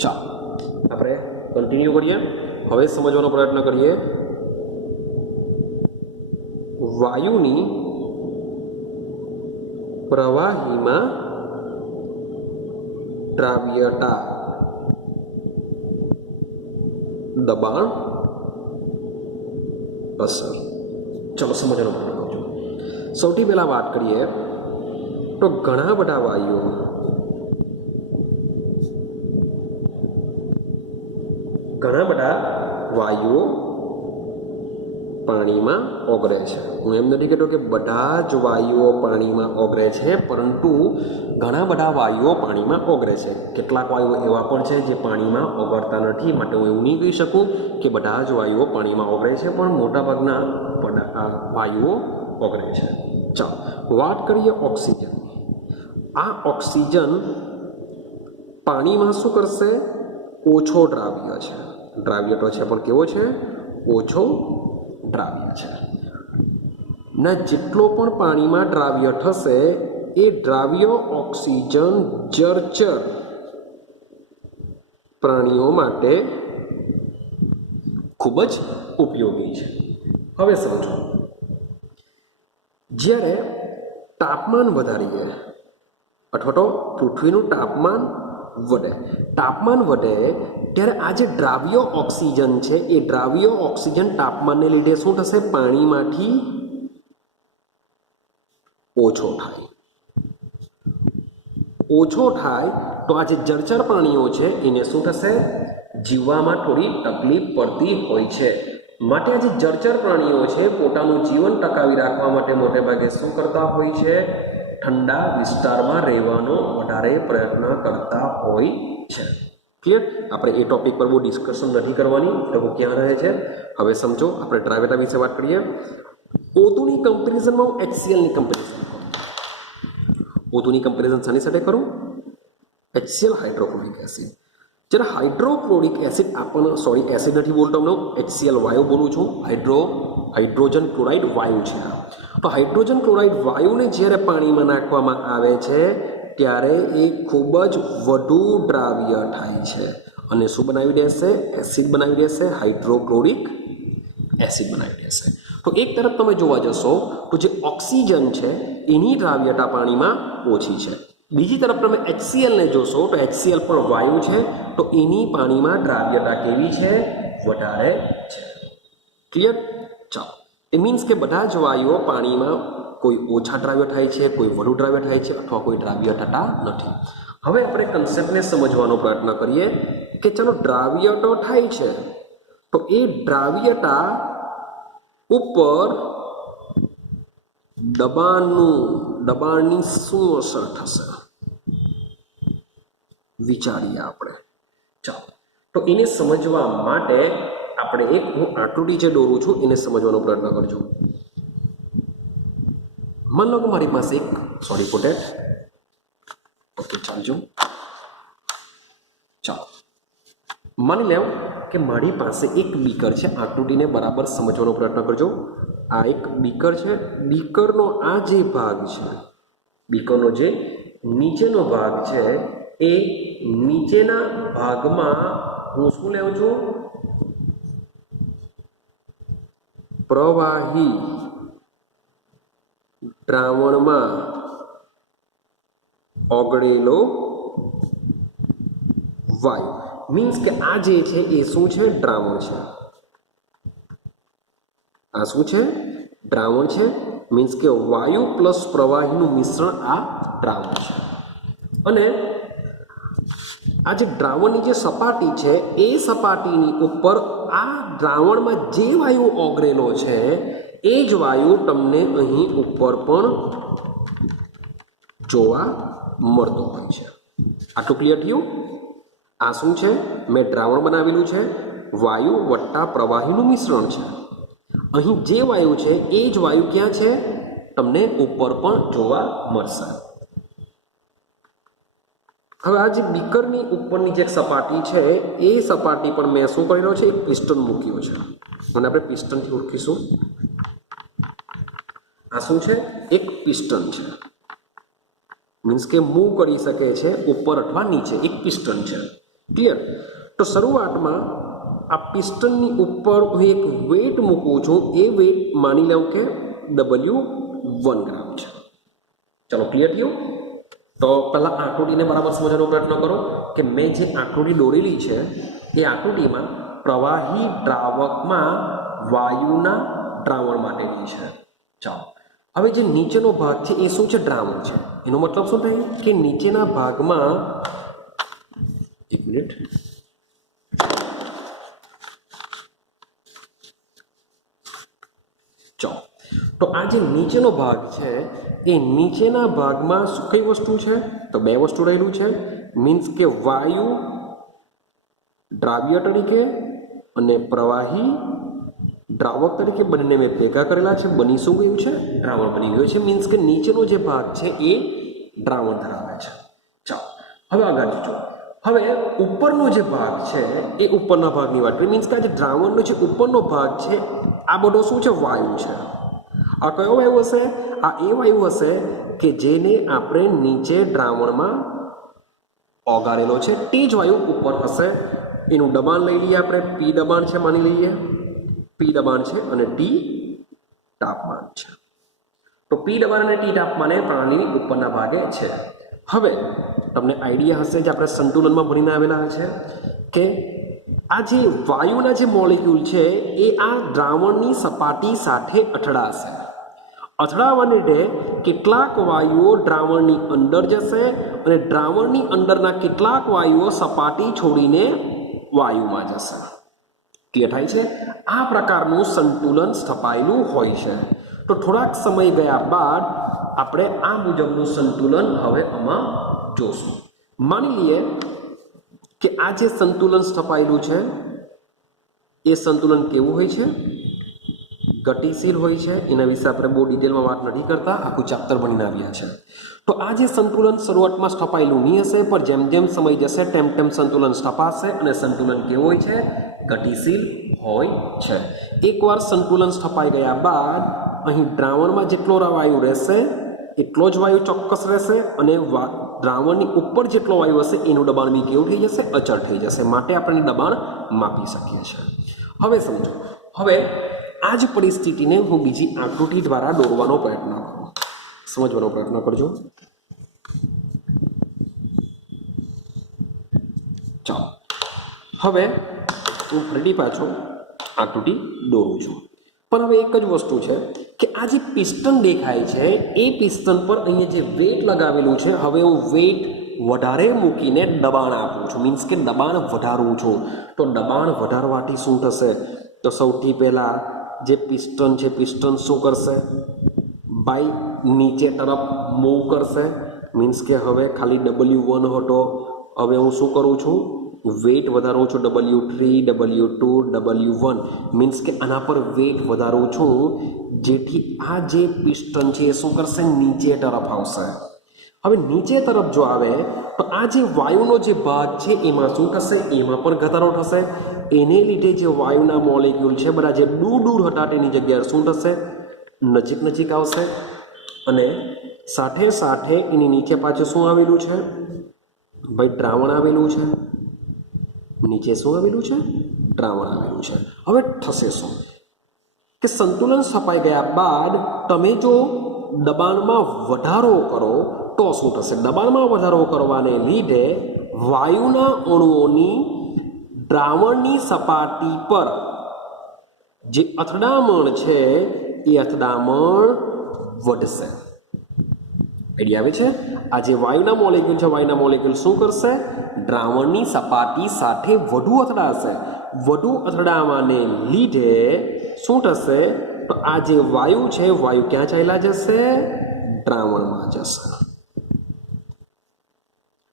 ચાલો આપણે કન્ટિન્યુ કરીએ. હવે સમજવાનો પ્રયત્ન કરીએ વાયુની પ્રવાહીમાં દ્રાવ્યતા, દબાણ, અસર. ચલો સમજવાનો પ્રયત્ન કરજો. સૌથી પહેલા વાત કરીએ તો ઘણા બધા વાયુઓ પાણીમાં ઓગળે છે. હું એમ નથી કહેતો કે બધા જ વાયુઓ પાણીમાં ઓગળે છે, પરંતુ ઘણા બધા વાયુઓ પાણીમાં ઓગળે છે. કેટલાક વાયુઓ એવા પણ છે જે પાણીમાં ઓગળતા નથી, માટે હું એવું નહીં કહી શકું કે બધા જ વાયુઓ પાણીમાં ઓગળે છે, પણ મોટાભાગના વાયુઓ ઓગળે છે. ચાલો વાત કરીએ ઓક્સિજન. આ ઓક્સિજન પાણીમાં શું કરશે? ઓછો દ્રાવ્ય છે. દ્રાવ્ય તો છે પણ કેવો છે? ઓછો દ્રાવ્ય છે. ના જેટલો પણ પાણીમાં દ્રાવ્ય થશે એ દ્રાવ્ય ઓક્સિજન જળચર પ્રાણીઓ માટે ખૂબ જ ઉપયોગી છે. હવે સમજો, જ્યારે તાપમાન વધારીએ અથવા તો પૃથ્વીનું તાપમાન વધે ત્યારે આ જે દ્રાવ્ય ઓક્સિજન છે એ દ્રાવ્ય ઓક્સિજન તાપમાનને લીધે શું થશે? પાણીમાંથી ઓછો થાય તો આ જે જળચર પ્રાણીઓ છે એને શું થશે? જીવવામાં થોડી તકલીફ પડતી હોય છે. માટે આ જે જળચર પ્રાણીઓ છે પોતાનું જીવન ટકાવી રાખવા માટે મોટે ભાગે શું કરતા હોય છે? ઠંડા વિસ્તારમાં રહેવાનો વધારે પ્રયત્ન કરતા હોય છે. ક્લિયર? આપણે એ ટોપિક પર બહુ ડિસ્કશન નથી કરવાની, લોકો ક્યાં રહે છે. હવે સમજો, આપણે દ્રાવ્યતા વિશે વાત કરીએ. O2ની કમ્પેરિઝનમાં હું HClની કમ્પેરિઝન કરું. O2ની કમ્પેરિઝન શાની સાથે કરું? HCl, hydrochloric acid. જ્યારે હાઇડ્રોક્લોરિક એસિડ એસિડ નથી બોલતો હમણાં, HCl વાયુ બોલું છું. હાઇડ્રોજન ક્લોરાઇડ વાયુ છે. તો હાઇડ્રોજન ક્લોરાઇડ વાયુને જ્યારે પાણીમાં નાખવામાં આવે છે ત્યારે એ ખૂબ જ વધુ દ્રાવ્ય થાય છે અને શું બનાવી દેશે? એસિડ બનાવી દેશે, હાઇડ્રોક્લોરિક એસિડ બનાવી દેશે. તો એક તરફ તમે જોવા જશો તો જે ઓક્સિજન છે એની દ્રાવ્યતા પાણીમાં ઓછી છે. બીજી તરફ તમે HClને જોશો તો HCl પણ વાયુ છે, તો એની પાણીમાં દ્રાવ્યતા કેવી છે? વધારે છે. ક્લિયર? ચાલો, એ મીન્સ કે બધા જ વાયુઓ પાણીમાં કોઈ ઓછા દ્રાવ્ય થાય છે, કોઈ વધુ દ્રાવ્ય થાય છે અથવા કોઈ દ્રાવ્ય થતા નથી. હવે આપણે કન્સેપ્ટને સમજવાનો પ્રયત્ન કરીએ કે ચાલો દ્રાવ્ય તો થાય છે, તો એ દ્રાવ્યતા ઉપર દબાણની શું અસર થશે? વિચારીએ આપણે. ચાલો, તો એને સમજવા માટે આપણે હું આકૃતિ જે દોરું છું એને સમજવાનો પ્રયત્ન કરજો. માની લો કે મારી પાસે માની લો કે મારી પાસે એક બીકર છે. આકૃતિને બરાબર સમજવાનો પ્રયત્ન કરજો. આ એક બીકર છે. બીકરનો આ જે ભાગ છે, બીકરનો જે નીચેનો ભાગ છે, એ નીચેના ભાગમાં હું શું લેઉં છું? પ્રવાહી દ્રાવણમાં ઓગળેલો વાયુ. મીન્સ કે આ જે છે એ શું છે? દ્રાવણ છે. આ શું છે? દ્રાવણ છે. મીન્સ કે વાયુ પ્લસ પ્રવાહીનું મિશ્રણ આ દ્રાવણ છે. અને આ જે દ્રાવણની જે સપાટી છે એ સપાટીની ઉપર આ દ્રાવણમાં જે વાયુ ઓગળેલો છે એ જ વાયુ તમને અહીં ઉપર પણ જોવા મળતો હોય છે. આટલું ક્લિયર થયું? આ શું છે? મેં દ્રાવણ બનાવેલું છે, વાયુ વત્તા પ્રવાહીનું મિશ્રણ છે. અહીં જે વાયુ છે એ જ વાયુ ક્યાં છે? તમને ઉપર પણ જોવા મળશે. હવે આ જે બીકરની ઉપરની જે સપાટી છે એ સપાટી પર મેં શું કરેલો છે? એક પિસ્ટન મૂક્યો છે, અને આપણે પિસ્ટનથી ઓળખીશું. આ શું છે? એક પિસ્ટન છે. મીન્સ કે મૂવ કરી શકે છે ઉપર અથવા નીચે. એક પિસ્ટન છે. ક્લિયર? તો શરૂઆતમાં આ પિસ્ટનની ઉપર હું એક વેટ મૂકું છું. એ વેટ માની લઉં કે W1 ગ્રામ છે. ચલો ક્લિયર થયું? તો પહેલાં આકૃતિને બરાબર સમજવાનો પ્રયત્ન કરો કે મેં જે આકૃતિ દોરેલી છે એ આકૃતિમાં પ્રવાહી દ્રાવકમાં વાયુના દ્રાવણ માટેની છે. ચાલો હવે જે નીચેનો ભાગ છે એ શું છે? દ્રાવણ છે. એનો મતલબ શું થાય કે નીચેના ભાગમાં એક મિનિટ ચાલો તો આ જે નીચેનો ભાગ છે એ નીચેના ભાગમાં કઈ વસ્તુ છે? તો બે વસ્તુ રહેલું છે. મીન્સ કે વાયુ દ્રાવ્ય તરીકે અને પ્રવાહી દ્રાવક તરીકે બંને મેં ભેગા કરેલા છે. બની શું ગયું છે? દ્રાવણ બની ગયું છે. મીન્સ કે નીચેનો જે ભાગ છે એ દ્રાવણ ધરાવે છે. ચાલો હવે આગળ જો હવે ઉપરનો જે ભાગ છે એ ઉપરના ભાગની વાત કરીએ. મીન્સ કે આ જે દ્રાવણનો જે ઉપરનો ભાગ છે આ બધો શું છે? વાયુ છે. આ કયો વાયુ હશે? આ એ વાયુ હશે કે જેને આપણે નીચે દ્રાવણમાં ઓગાળેલો છે તે જ વાયુ ઉપર હશે. એનું દબાણ લઈ લઈએ આપણે. P દબાણ છે માની લઈએ. P દબાણ છે અને T તાપમાન છે. તો P દબાણ અને T તાપમાને પ્રાણીની ઉપરના ભાગે છે. હવે તમને આઈડિયા હશે જે આપણે સંતુલનમાં ભણીને આવેલા છે કે આ જે વાયુના જે મોલેક્યુલ છે એ આ દ્રાવણની સપાટી સાથે અથડાશે. અથડાવાને લીધે કેટલાક વાયુઓ દ્રાવણની અંદર જશે અને દ્રાવણની અંદરના કેટલાક વાયુઓ સપાટી છોડીને વાયુમાં જશે. ક્લિયર થાય છે? આ પ્રકારનું સંતુલન સ્થપાયેલું હોય છે. તો થોડાક સમય ગયા બાદ આપણે આ મુજબનું સંતુલન હવે આમાં જોશું. માની લઈએ કે આ જે સંતુલન સ્થપાયેલું છે એ સંતુલન કેવું હોય છે? ગતિશીલ હોય છે. એના વિશે આપણે બહુ ડિટેલમાં વાત નથી કરતા, આખું ચેપ્ટર ભણીને આવ્યા છે. તો આ જે સંતુલન શરૂઆતમાં સ્થપાયેલું નહીં હશે, પણ જેમ જેમ સમય જશે તેમ તેમ સંતુલન સ્થપાશે અને સંતુલન કેવું હોય છે? ગતિશીલ હોય છે. એકવાર સંતુલન સ્થપાઈ ગયા બાદ અહીં દ્રાવણમાં જેટલો વાયુ રહેશે એટલો જ વાયુ ચોક્કસ રહેશે અને દ્રાવણની ઉપર જેટલો વાયુ હશે એનું દબાણ બી કેવું થઈ જશે? અચળ થઈ જશે. માટે આપણે દબાણ માપી શકીએ છીએ. હવે સમજો, હવે આ જ પરિસ્થિતિને હું બીજી આકૃતિ દ્વારા દોરવાનો પ્રયત્ન કરું. સમજવાનો પ્રયત્ન કરજો. ચાલો હવે હું ફરીથી પાછો આકૃતિ દોરું છું. પણ હવે એક જ વસ્તુ છે કે આ જે પિસ્ટન દેખાય છે એ પિસ્ટન પર અહીંયા જે વેટ લગાવેલું છે, હવે હું વેટ વધારે મૂકીને દબાણ આપું છું. મીન્સ કે દબાણ વધારું છું. તો દબાણ વધારવાથી શું થશે? તો સૌથી પહેલાં જે પિસ્ટન છે પિસ્ટન શું કરશે? બાય નીચે તરફ મૂવ કરશે. મીન્સ કે હવે ખાલી W1 હતો, હવે હું શું કરું છું? વેટ વધારું છું. W3, W2, W1 મીન્સ કે આના પર વેટ વધારું છું જેથી આ જે પિસ્ટન છે એ શું કરશે? નીચે તરફ આવશે. હવે નીચે તરફ જો આવે તો આ જે વાયુનો જે ભાગ છે એમાં શું થશે? એમાં પણ ઘટાડો થશે. એને લીધે જે વાયુના મોલેક્યુલ છે બધા જે દૂર દૂર હતા તેની જગ્યાએ શું થશે? નજીક નજીક આવશે. અને સાથે સાથે એની નીચે પાછું શું આવેલું છે? ભાઈ દ્રાવણ આવેલું છે. નીચે શું આવેલું છે? દ્રાવણ આવેલું છે. હવે થશે શું કે સંતુલન સ્થપાઈ ગયા બાદ તમે જો દબાણમાં વધારો કરો તો શું થશે? દબાણમાં વધારો કરવાને લીધે વાયુના અણુઓની દ્રાવણની સપાટી પર જે અથડામણ છે એ અથડામણ વધશે. આઈડિયા આવે છે? આ જે વાયુના મોલેક્યુલ છે, વાયુના મોલેક્યુલ શું કરશે? દ્રાવણની સપાટી સાથે વધુ અથડાશે. વધુ અથડાવાને લીધે શું થશે? તો આ જે વાયુ છે વાયુ ક્યાં ચાલ્યા જશે? દ્રાવણમાં જશે.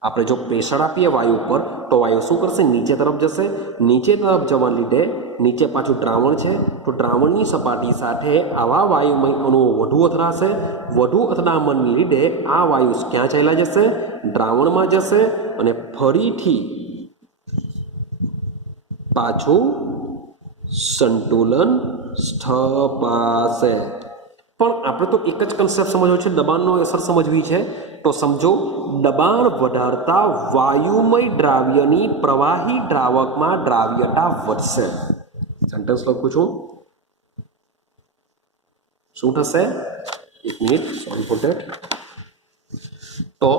આપણે જો પ્રેશર આપીએ વાયુ ઉપર તો વાયુ શું કરશે? નીચે તરફ જશે. નીચે તરફ જવાને લીધે નીચે પાછું દ્રાવણ છે તો દ્રાવણની સપાટી સાથે આવા વાયુમય અણુઓ વધુ અથડાશે. વધુ અથડામણને લીધે આ વાયુ ક્યાં ચાલ્યા જશે? દ્રાવણમાં જશે અને ફરીથી પાછું સંતુલન સ્થપાશે. પણ આપણે તો એક જ કન્સેપ્ટ સમજવો છે, દબાણનો અસર સમજવી છે. તો સમજો દબાણ વધારતા વાયુમય દ્રાવ્યની પ્રવાહી દ્રાવકમાં દ્રાવ્યતા વધશે. સેન્ટેન્સ લખું છું. શું થશે? એક મિનિટ, સોરી ફોર ધેટ. તો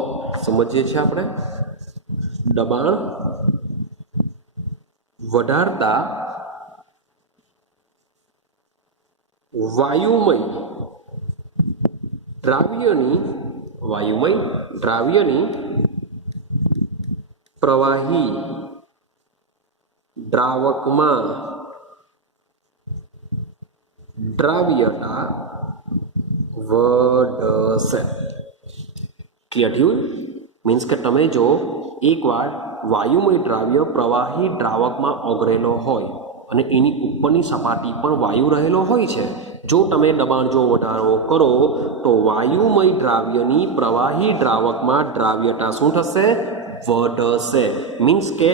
સમજીએ છીએ આપણે. દબાણ વધારતા વાયુમય દ્રાવ્યની પ્રવાહી દ્રાવકમાં દ્રાવ્યતા વધશે. ક્લિયર થયું? મીન્સ કે તમે જો એકવાર વાયુમય દ્રાવ્ય પ્રવાહી દ્રાવકમાં ઓગળેલો હોય અને એની ઉપરની સપાટી પર વાયુ રહેલો હોય છે, જો તમે દબાણ જો વધારો કરો તો વાયુમય દ્રાવ્યની પ્રવાહી દ્રાવકમાં દ્રાવ્યતા શું થશે? વધશે. મીન્સ કે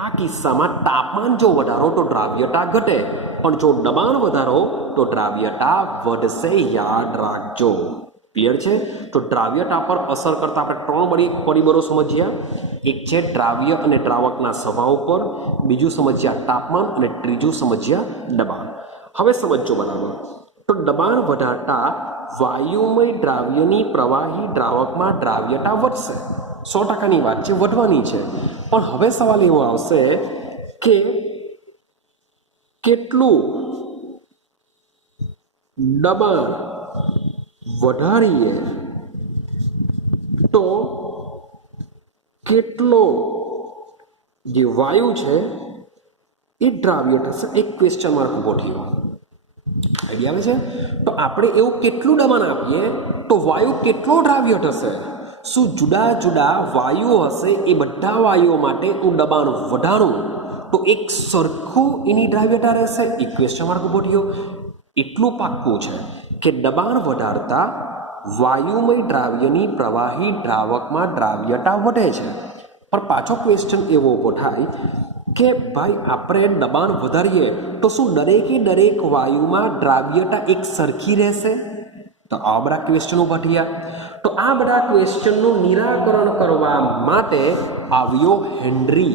આ કિસ્સામાં તાપમાન જો વધારો તો દ્રાવ્યતા ઘટે, પણ જો દબાણ વધારો તો દ્રાવ્યતા વધશે. યાદ રાખજો. ક્લિયર છે? તો દ્રાવ્યતા પર અસર કરતા આપણે ત્રણ પરિબળો સમજ્યા. એક છે દ્રાવ્ય અને દ્રાવકના સ્વભાવ પર, બીજું સમજ્યા તાપમાન અને ત્રીજું સમજ્યા દબાણ. હવે સમજો બરાબર. તો દબાણ વધારતા વાયુમય દ્રાવ્યની પ્રવાહી દ્રાવકમાં દ્રાવ્યતા વધશે. 100%ની વાત છે, વધવાની છે. પણ હવે સવાલ એવો આવશે કે કેટલું દબાણ વધારીએ તો કેટલો જે વાયુ છે એ દ્રાવ્ય થશે? એક ક્વેશ્ચન માર્ક ઊભો થયો. આઈડિયા આવે છે? તો આપણે એવું કેટલું દબાણ આપીએ તો વાયુ કેટલો દ્રાવ્ય થશે? શું જુદા જુદા વાયુઓ હશે, એ બધા વાયુઓ માટે હું દબાણ વધારું તો એક સરખું એની દ્રાવ્યતા રહેશે? એક ક્વેશ્ચન માર્ક ઊભો થયો. એટલું પાક્કું છે કે દબાણ વધારતા વાયુમય દ્રાવ્યની પ્રવાહી દ્રાવકમાં દ્રાવ્યતા વધે છે. પણ પાછો ક્વેશ્ચન એવો ઊભો થાય કે ભાઈ આપણે દબાણ વધારીએ તો શું દરેકે દરેક વાયુમાં દ્રાવ્યતા એક સરખી રહેશે? તો આ બધા ક્વેશ્ચન ઊભા થયા. તો આ બધા ક્વેશ્ચનનું નિરાકરણ કરવા માટે આવ્યો હેનરી.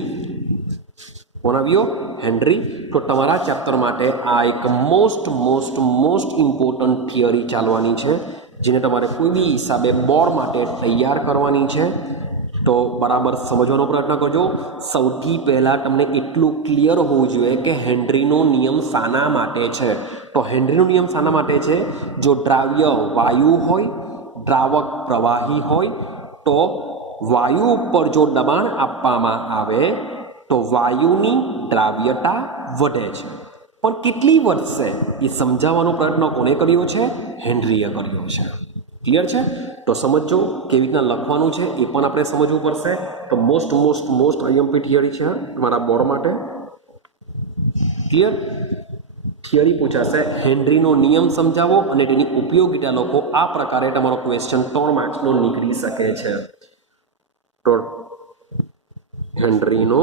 કોણ આવ્યો? હેનરી. તો તમારા ચેપ્ટર માટે આ એક મોસ્ટ ઇમ્પોર્ટન્ટ થિયરી ચાલવાની છે, જેને તમારે કોઈ બી હિસાબે બોર્ડ માટે તૈયાર કરવાની છે. તો બરાબર સમજવાનો પ્રયત્ન કરજો. સૌથી પહેલાં તમને એટલું ક્લિયર હોવું જોઈએ કે હેનરીનો નિયમ શાના માટે છે. તો હેનરીનો નિયમ શાના માટે છે? જો દ્રાવ્ય વાયુ હોય, દ્રાવક પ્રવાહી હોય, તો વાયુ ઉપર જો દબાણ આપવામાં આવે તો વાયુની દ્રાવ્યતા વધે છે. પણ કેટલી વધશે એ સમજાવવાનો પ્રયત્ન કોણે કર્યો છે? હેનરીએ કર્યો છે. ક્લિયર છે? તો સમજો કેવી રીતના લખવાનું છે એ પણ આપણે સમજવું પડશે. તો મોસ્ટ આઈએમપી થિયરી છે તમારા બોર્ડ માટે. ક્લિયર? થિયરી પૂછાશે, હેનરીનો નિયમ સમજાવો અને તેની ઉપયોગિતા લોકો. આ પ્રકારે તમારો ક્વેશ્ચન 3 માર્ક્સનો નીકળી શકે છે. તો હેનરીનો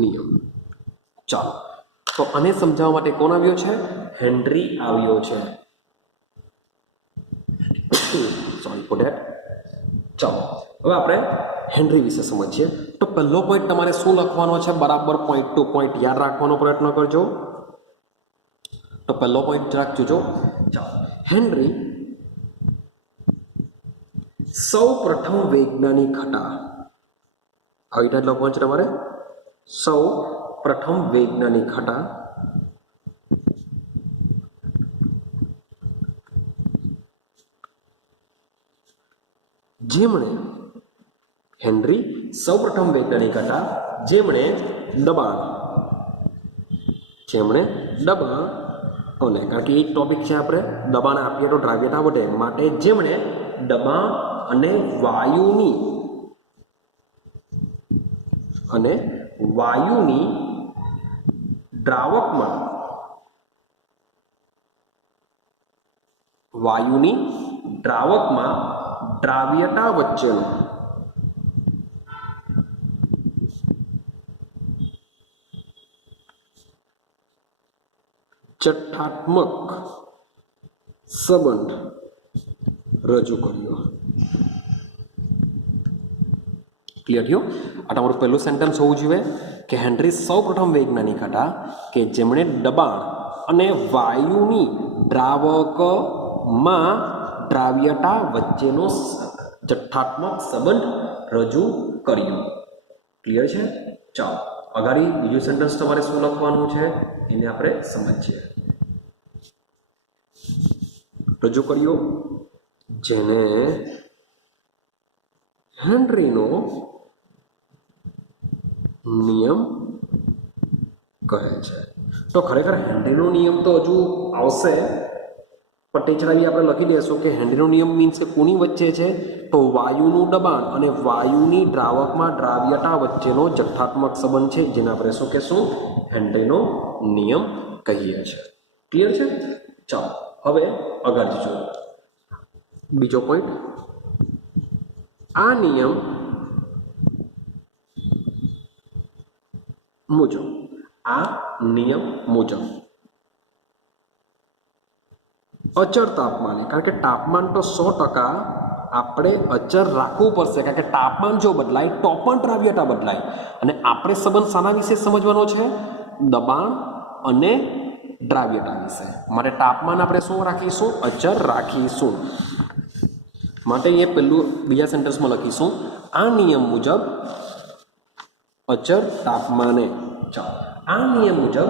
નિયમ. ચાલો, તો આને સમજાવવા માટે કોણ આવ્યો છે? હેનરી આવ્યો છે. Sorry for that. ચાલો હવે આપણે હેનરી વિશે સમજીએ. તો પહેલો પોઈન્ટ તમારે શું લખવાનો છે? બરાબર પોઈન્ટ ટુ પોઈન્ટ યાદ રાખવાનો પ્રયત્ન કરજો. તો પહેલો પોઈન્ટ રાખજો. ચાલો, હેનરી સૌ પ્રથમ વૈજ્ઞાનિક હતા. આવી રીતે લખવાનું છે તમારે. સૌ પ્રથમ વૈજ્ઞાનિક હતા જેમણે હેનરી સૌપ્રથમ વૈજ્ઞાનિક હતા જેમણે દબાણ અને કારણ કે એક ટોપિક છે આપણે દબાણ આપીએ તો દ્રાવ્યતા વધે, માટે જેમણે દબાણ અને વાયુની દ્રાવકમાં દ્રાવ્યતા વચ્ચેનો જથ્થાત્મક સંબંધ રજૂ કર્યો. ક્લિયર થયું? આ તમારું પહેલું સેન્ટેન્સ હોવું જોઈએ કે હેનરી સૌપ્રથમ વૈજ્ઞાનિક હતા કે જેમણે દબાણ અને વાયુની દ્રાવકમાં દ્રાવ્યતા વચ્ચેનો જથ્થાત્મક સંબંધ રજૂ કર્યો. ક્લિયર છે? ચાલો અગાડી બીજું સેન્ટેન્સ તમારે શું લખવાનું છે એને આપણે સમજીએ. રજૂ કર્યો જેને હેનરીનો નિયમ કહે છે. તો ખરેખર હેનરીનો નિયમ તો હજુ આવશે, પણ તે છતાં આપણે લખી દઈશું કે હેનરીનો નિયમ મીન્સ કે કોની વચ્ચે છે? તો વાયુનું દબાણ અને વાયુની દ્રાવકમાં દ્રાવ્યતા વચ્ચેનો જથ્થાત્મક સંબંધ છે, જેને આપણે શું કહેશું? હેનરીનો નિયમ કહીએ છીએ. ક્લિયર છે? ચાલો હવે આગળ જો બીજો પોઈન્ટ, આ નિયમ મુજબ અચળ તાપમાને, કારણ કે તાપમાન તો 100% આપણે અચળ રાખવું પડશે, કારણ કે તાપમાન જો બદલાય તો પણ દ્રાવ્યતા બદલાય. અને આપણે સંબંધ શાના વિશે સમજવાનો છે? દબાણ અને દ્રાવ્યતા વિશે. માટે તાપમાન આપણે શું રાખીશું? અચળ રાખીશું. માટે એ પહેલું બીજા સેન્ટેન્સમાં લખીશું આ નિયમ મુજબ અચળ તાપમાને. ચાલો આ નિયમ મુજબ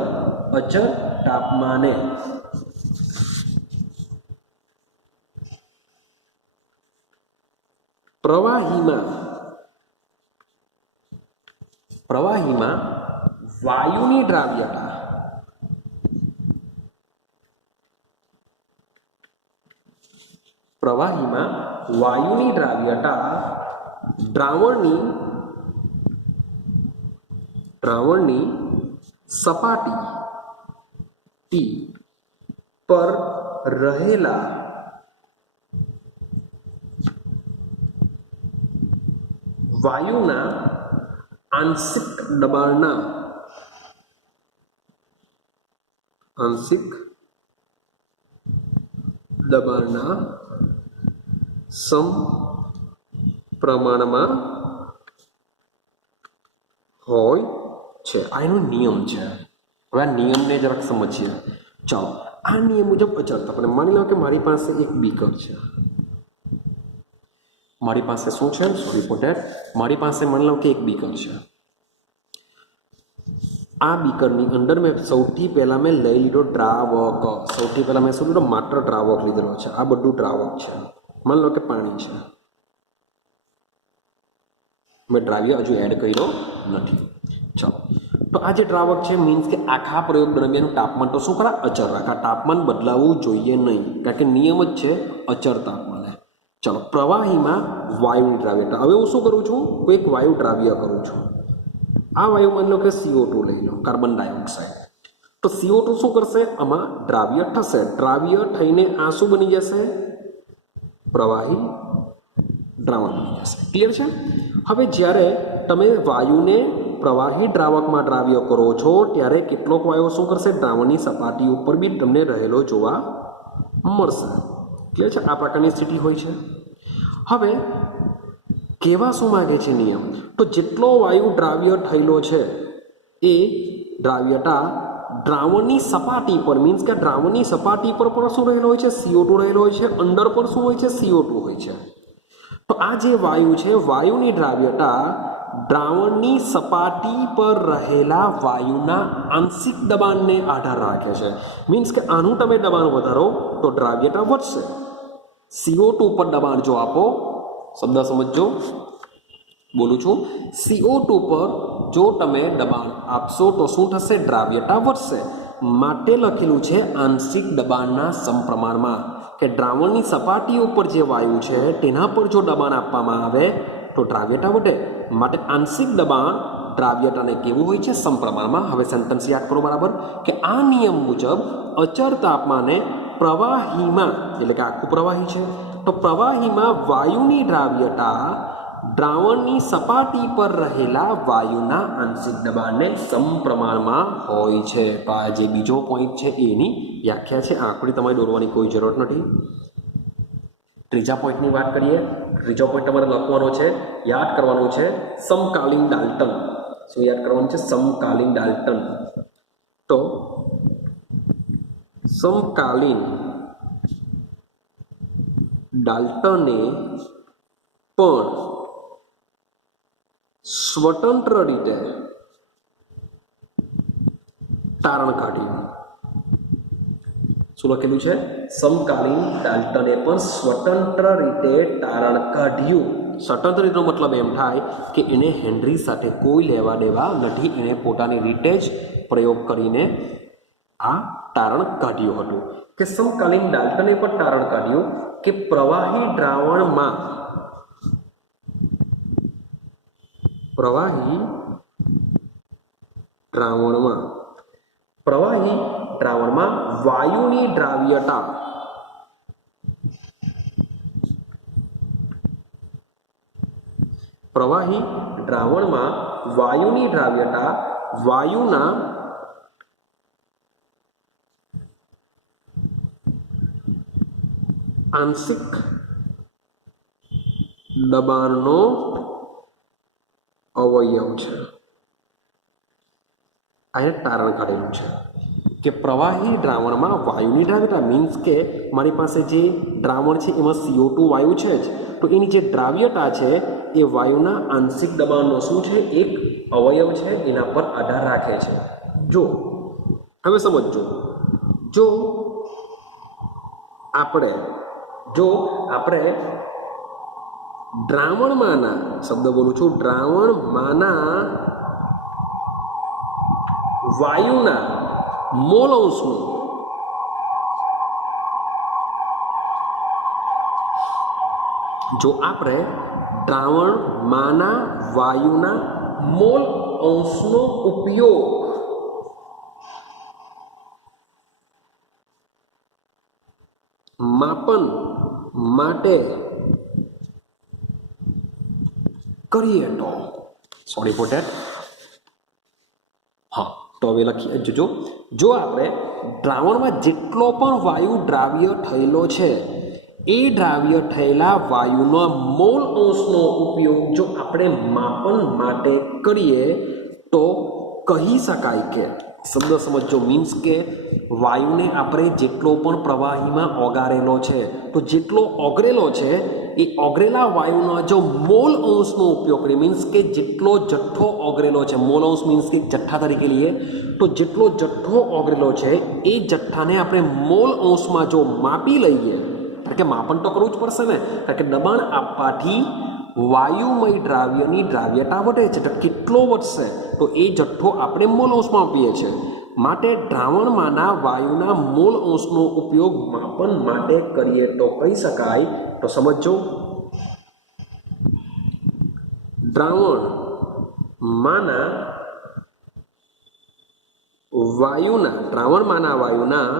અચળ તાપમાને પ્રવાહીમાં વાયુની દ્રાવ્યતા દ્રાવણની સપાટી પર રહેલા વાયુના આંશિક દબાણના સમપ્રમાણમાં હોય છે. આ એનો નિયમ છે. હવે આ નિયમને જરાક સમજીએ. ચાલો આ નિયમ મુજબ અચળ તાપમાને માની લો કે મારી પાસે એક બીકર છે. મારી પાસે શું છે? Sorry for that. મારી પાસે માની લો કે એક બીકર છે. આ બીકરની અંદર મેં સૌથી પહેલાં મેં લઈ લીધો દ્રાવક. સૌથી પહેલાં મેં શું લીધો? માત્ર દ્રાવક લીધેલો છે. આ બધું દ્રાવક છે. માની લો કે પાણી છે. મેં દ્રાવ્ય હજુ એડ કર્યો નથી. ચાલો તો આ જે દ્રાવક છે મીન્સ કે આખા પ્રયોગ દરમિયાન તાપમાન તો શું કરા? અચળ રાખા. તાપમાન બદલાવવું જોઈએ નહીં, કારણ કે નિયમ જ છે અચળ તાપમાને. ચાલો પ્રવાહીમાં વાયુની દ્રાવ્યતા. હવે હું શું કરું છું? હું એક વાયુ દ્રાવ્ય કરું છું. આ વાયુ માની લો કે CO2 લઈ લો, કાર્બન ડાયોક્સાઇડ. તો CO2 શું કરશે? આમાં દ્રાવ્ય થશે. દ્રાવ્ય થઈને આ શું બની જશે? પ્રવાહી દ્રાવણ બની જશે. ક્લિયર છે? હવે જ્યારે તમે વાયુને પ્રવાહી દ્રાવકમાં દ્રાવ્ય કરો છો ત્યારે કેટલોક વાયુ શું કરશે? દ્રાવણની સપાટી ઉપર બી તમને રહેલો જોવા મળશે. ક્લિયર છે? આ પ્રકારની સ્થિતિ હોય છે. હવે કેવા શું માગે છે નિયમ? તો જેટલો વાયુ દ્રાવ્ય થયેલો છે એ દ્રાવ્યતા દ્રાવણની સપાટી પર મીન્સ કે દ્રાવણની સપાટી પર પણ શું રહેલો હોય છે? CO2 રહેલો હોય છે. અંદર પર શું હોય છે? CO2 હોય છે. તો આ જે વાયુ છે, વાયુની દ્રાવ્યતા દ્રાવણની સપાટી પર રહેલા વાયુના આંશિક દબાણને આધાર રાખે છે. મીન્સ કે આનું તમે દબાણ વધારો તો દ્રાવ્યતા વધશે. CO2 પર દબાણ જો આપો, શબ્દ સમજો, બોલું છું, CO2 પર જો તમે દબાણ આપશો તો શું થશે? દ્રાવ્યતા વધશે. માટે લખેલું છે આંશિક દબાણના સમપ્રમાણમાં, કે દ્રાવણની સપાટી ઉપર જે વાયુ છે તેના પર જો દબાણ આપવામાં આવે તો દ્રાવ્યતા વધે. માટે આંશિક દબાણ દ્રાવ્યતાને કેવું હોય છે? સમપ્રમાણમાં. હવે સેન્ટેન્સ યાદ કરો બરાબર, કે આ નિયમ મુજબ અચળ તાપમાને પ્રવાહીમાં, એટલે કે આખું પ્રવાહી છે, તો પ્રવાહીમાં વાયુની દ્રાવ્યતા દ્રાવણની સપાટી પર રહેલા વાયુના આંશિક દબાણને સમપ્રમાણમાં હોય છે. તો આ જે બીજો પોઈન્ટ છે એની વ્યાખ્યા છે. આંકડી તમારે દોરવાની કોઈ જરૂર નથી. ત્રીજા પોઈન્ટની વાત કરીએ. ત્રીજો પોઈન્ટ તમારે લખવાનો છે, યાદ કરવાનું છે સમકાલીન ડાલ્ટન. શું યાદ કરવાનું છે? સમકાલીન ડાલ્ટન. તો સમકાલીન ડાલ્ટને પણ સ્વતંત્ર રીતે તારણ કાઢ્યું. શું લખેલું છે? સમકાલીન ડાલ્ટને પણ સ્વતંત્ર રીતે તારણ કાઢ્યું. સ્વતંત્ર રીતનો મતલબ એમ થાય કે એને હેનરી સાથે કોઈ લેવા દેવા નથી. એણે પોતાની રીતે જ પ્રયોગ કરીને આ તારણ કાઢ્યું હતું. કે સમકાલીન ડાલ્ટને પણ તારણ કાઢ્યું કે પ્રવાહી દ્રાવણમાં વાયુની દ્રાવ્યતા વાયુના આંશિક દબાણનો અવયવ છે. અહીંયા તારણ કાઢેલું છે કે પ્રવાહી દ્રાવણમાં વાયુની દ્રાવ્યતા મીન્સ કે મારી પાસે જે દ્રાવણ છે એમાં CO2 વાયુ છે જ, તો એની જે દ્રાવ્યતા છે એ વાયુના આંશિક દબાણનો શું છે? એક અવયવ છે, એના પર આધાર રાખે છે. જો હવે સમજો, જો આપણે દ્રાવણમાંના શબ્દ બોલું છું, દ્રાવણમાંના વાયુના મોલ અંશનું ઉપયોગ માપન માટે કરીએ તો સોરી ફોર ધેટ. હા, તો હવે લખીએ. જો આપણે દ્રાવણમાં જેટલો પણ વાયુ દ્રાવ્ય થયેલો છે એ દ્રાવ્ય થયેલા વાયુના મોલ અંશનો ઉપયોગ જો આપણે માપન માટે કરીએ તો કહી શકાય કે, શબ્દ સમજો, મીન્સ કે વાયુને આપણે જેટલો પણ પ્રવાહીમાં ઓગાળેલો છે તો જેટલો ઓગળેલો છે એ ઓગળેલા વાયુના જો મોલ અંશનો ઉપયોગ કરીએ, મીન્સ કે જેટલો જથ્થો ઓગળેલો છે, મોલ અંશ મીન્સ કે જથ્થા તરીકે લઈએ તો જેટલો જથ્થો ઓગળેલો છે એ જથ્થાને આપણે મોલ અંશમાં જો માપી લઈએ, કારણ કે માપન તો કરવું જ પડશે ને, કારણ કે દબાણ આપવાથી વાયુમય દ્રાવ્યની દ્રાવ્યતા વધે છે. તો કેટલો વધશે? તો એ જથ્થો આપણે મોલ અંશમાં આપીએ છીએ. માટે દ્રાવણમાંના વાયુના મોલ અંશનો ઉપયોગ માપન માટે કરીએ તો કહી શકાય. તો સમજો, દ્રાવણમાંના વાયુના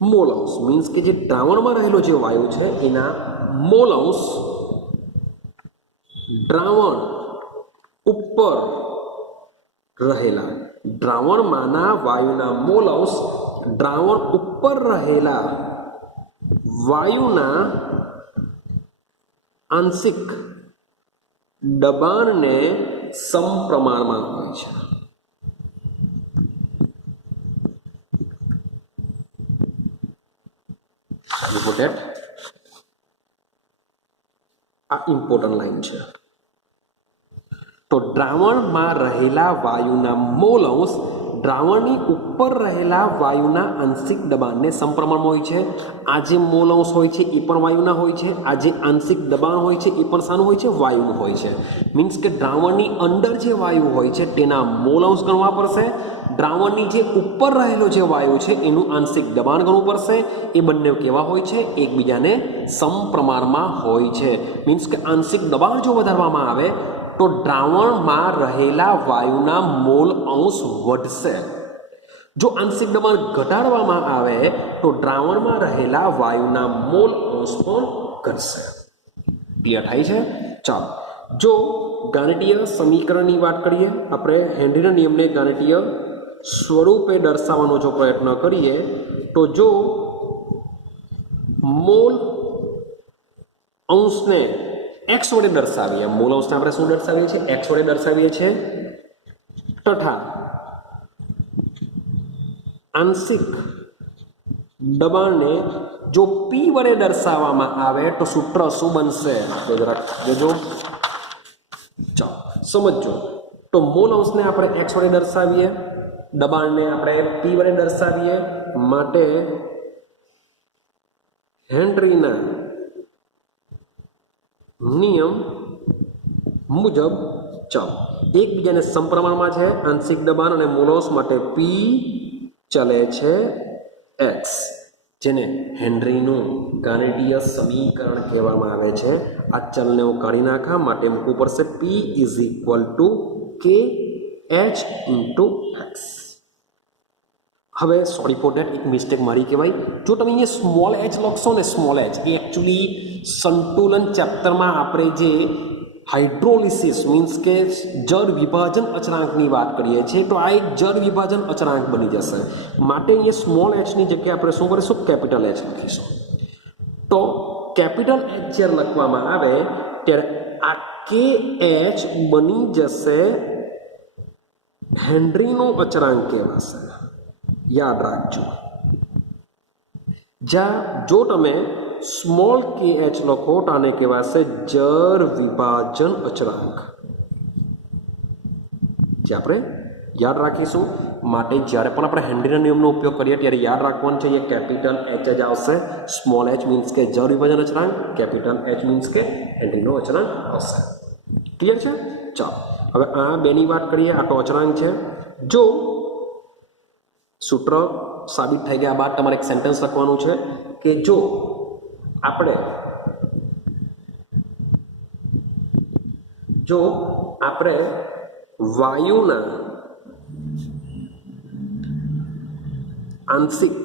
મોલ અંશ મીન્સ કે જે દ્રાવણમાં રહેલો જે વાયુ છે એના મોલ અંશ દ્રાવણ ઉપર રહેલા, દ્રાવણમાંના વાયુના મોલ અંશ દ્રાવણ ઉપર રહેલા વાયુના આંશિક દબાણને સમપ્રમાણમાં હોય છે. આ ઇમ્પોર્ટન્ટ લાઈન છે. તો દ્રાવણમાં રહેલા વાયુના મોલ અંશ દ્રાવણની ઉપર રહેલા વાયુના આંશિક દબાણને સમપ્રમાણમાં હોય છે. આ જે મોલ અંશ હોય છે એ પણ વાયુના હોય છે, આ જે આંશિક દબાણ હોય છે એ પણ શાનું હોય છે? વાયુનું હોય છે. મીન્સ કે દ્રાવણની અંદર જે વાયુ હોય છે તેના મોલ અંશ ગણવા પડશે, દ્રાવણની જે ઉપર રહેલો જે વાયુ છે એનું આંશિક દબાણ ગણવું પડશે. એ બંને કેવા હોય છે? એકબીજાને સમપ્રમાણમાં હોય છે. મીન્સ કે આંશિક દબાણ જો વધારવામાં આવે તો દ્રાવણમાં રહેલા વાયુના મોલ અંશ વધશે. જો આંશિક દબાણ ઘટાડવામાં આવે તો દ્રાવણમાં રહેલા વાયુના મોલ અંશ પણ ઘટશે. ક્લિયર થાય છે? ચાલો, જો ગાણિતીય સમીકરણની વાત કરીએ, આપણે હેનરીના નિયમને ગાણિતીય સ્વરૂપે દર્શાવવાનો જો પ્રયત્ન કરીએ તો જો મોલ અંશને x વડે દર્શાવીએ, મૂળ અંશને આપણે શું દર્શાવીએ છીએ? x વડે દર્શાવીએ છીએ તથા આંશિક દબાણને જો p વડે દર્શાવવામાં આવે તો સૂત્ર શું બનશે? તો જરાક જોજો, ચાલો સમજો. તો મૂળ અંશને આપણે x વડે દર્શાવીએ, દબાણને આપણે p વડે દર્શાવીએ, માટે હેનરીના નિયમ મુજબ ચાલો એકબીજાને સમપ્રમાણમાં છે આંશિક દબાણ અને મૂળ અંશ, માટે p ચલે છે x, જેને હેનરીનું ગાણિતીય સમીકરણ કહેવામાં આવે છે. આ ચલને હું કાઢી નાખા માટે મૂકવું પડશે p ઇઝ ઇક્વલ ટુ કે h ઇન્ટુ x. હવે સોરી ફોર ડેટ, એક મિસ્ટેક મારી કહેવાય. જો તમે અહીંયા સ્મોલ h લખશો ને, સ્મોલ h એ એકચ્યુઅલી સંતુલન ચેપ્ટરમાં આપણે જે હાઇડ્રોલિસિસ મીન્સ કે જળ વિભાજન અચળાંકની વાત કરીએ છીએ, તો આ એક જળ વિભાજન અચળાંક બની જશે. માટે અહીંયા સ્મોલ એચની જગ્યાએ આપણે શું કરીશું? કેપિટલ એચ લખીશું. તો કેપિટલ એચ જ્યારે લખવામાં આવે ત્યારે આ કે એચ બની જશે હેનરીનો અચળાંક કહેવાશે. યાદ રાખજો, જ્યાં જો તમે સ્મોલ કે એચ લખો તો આને કહેવાશે જળ વિભાજન અચળાંક, જે આપણે યાદ રાખીશું. માટે જ્યારે પણ આપણે હેનરીના નિયમનો ઉપયોગ કરીએ ત્યારે યાદ રાખવાનું છે, એ કેપિટલ એચ જ આવશે. સ્મોલ એચ મીન્સ કે જળ વિભાજન અચળાંક, કેપિટલ એચ મીન્સ કે હેનરીનો અચળાંક આવશે. ક્લિયર છે? ચાલો હવે આ બેની વાત કરીએ. આ તો અચળાંક છે. જો સૂત્ર સાબિત થઈ ગયા બાદ તમારે એક સેન્ટેન્સ લખવાનું છે કે જો આપણે વાયુના આંશિક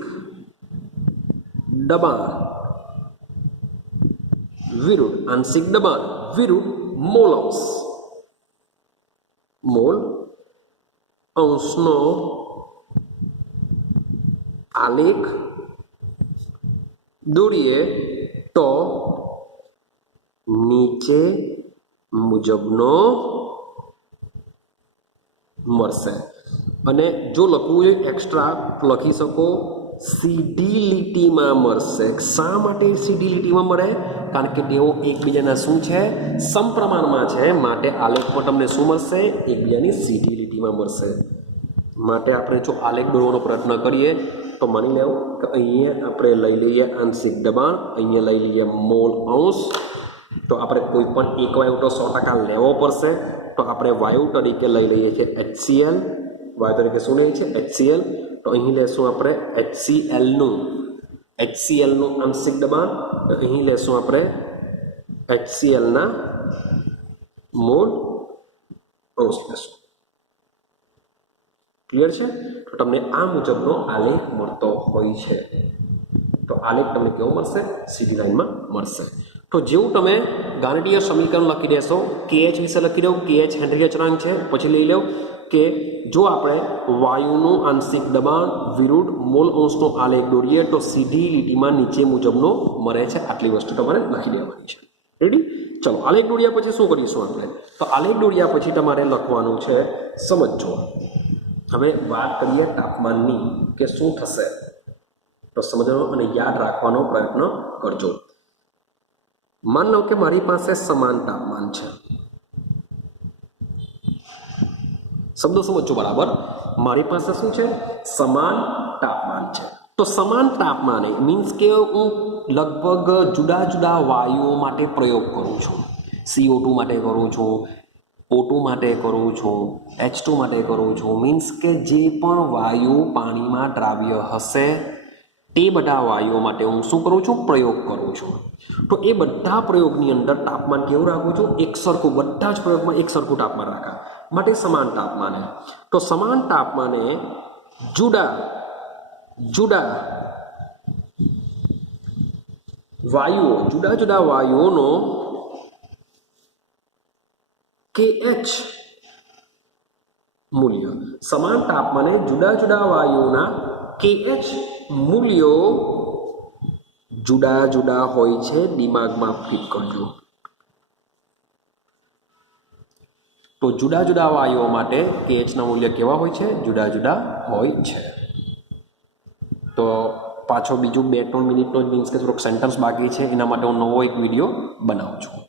દબાણ વિરુદ્ધ મોલ અંશનો આલેખ દોરીએ તો નીચે મુજબનો મળશે. અને જો લખવું હોય એક્સ્ટ્રા લખી શકો સીધી લીટીમાં મળશે. શા માટે સીધી લીટીમાં મળે? કારણ કે તેઓ એકબીજાના શું છે? સમપ્રમાણમાં છે. માટે આલેખમાં તમને શું મળશે? એકબીજાની સીધી લીટીમાં મળશે. માટે આપણે જો આલેખ દોરવાનો પ્રયત્ન કરીએ તો માની લેવું કે અહીંયા આપણે લઈ લઈએ આંશિક દબાણ, અહીંયા લઈ લઈએ મોલ અંશ. તો આપણે કોઈ પણ એક વાયુ તો 100% લેવો પડશે. તો આપણે વાયુ તરીકે લઈ લઈએ છીએ HCl. વાયુ તરીકે શું લઈએ છીએ? HCl. તો અહીં લેશું આપણે HClનું આંશિક દબાણ. તો અહીં લેશું આપણે HClના મોલ અંશ લેશું. ક્લિયર છે? તો તમને આ મુજબનો આલેખ મળતો હોય છે. તો આલેખ તમને કેવો મળશે? સીધી લાઈનમાં મળશે. તો જેવું તમે ગાણિતીય સમીકરણ લખી દેશો, KH વિશે લખી દો, KH હેનરી અચળાંક છે. પછી લઈ લો કે જો આપણે વાયુનું આંશિક દબાણ વિરુદ્ધ મોલ અંશનો આલેખ દોરીએ તો સીધી લીટીમાં નીચે મુજબનો મળે છે. આટલી વસ્તુ તમારે લખી દેવાની છે. રેડી? ચલો આલેખ દોર્યા પછી શું કરીશું આપણે? તો આલેખ દોર્યા પછી તમારે લખવાનું છે, સમજો. હવે વાત કરીએ તાપમાનની કે શું થશે, તો સમજવાનો અને યાદ રાખવાનો પ્રયત્ન કરજો. માન લો કે મારી પાસે સમાન તાપમાન છે. શબ્દો સમજો બરાબર. મારી પાસે શું છે? સમાન તાપમાન છે. તો સમાન તાપમાને મીન્સ કે હું લગભગ જુદા જુદા વાયુઓ માટે પ્રયોગ કરું છું. CO2 માટે કરું છું, O2 માટે કરું છું, H2 માટે કરું છું. મીન્સ કે જે પણ વાયુ પાણીમાં દ્રાવ્ય હશે તે બધા વાયુઓ માટે હું શું કરું છું? પ્રયોગ કરું છું. તો એ બધા પ્રયોગની અંદર તાપમાન કેવું રાખું છું? એક સરખું. બધા જ પ્રયોગમાં એક સરખું તાપમાન રાખા માટે સમાન તાપમાને. તો સમાન તાપમાને જુદા જુદા વાયુઓનો KH મૂલ્ય, સમાન તાપમાને જુદા જુદા વાયુઓના KH મૂલ્યો જુદા જુદા હોય છે, દિમાગમાં ફિટ કરજો. તો જુદા જુદા વાયુઓ માટે કેએચના મૂલ્ય કેવા હોય છે? જુદા જુદા હોય છે. તો પાછો બીજું 2-3 મિનિટનો જ મીન્સ કે થોડોક સેન્ટન્સ બાકી છે, એના માટે હું નવો એક વિડીયો બનાવું છું.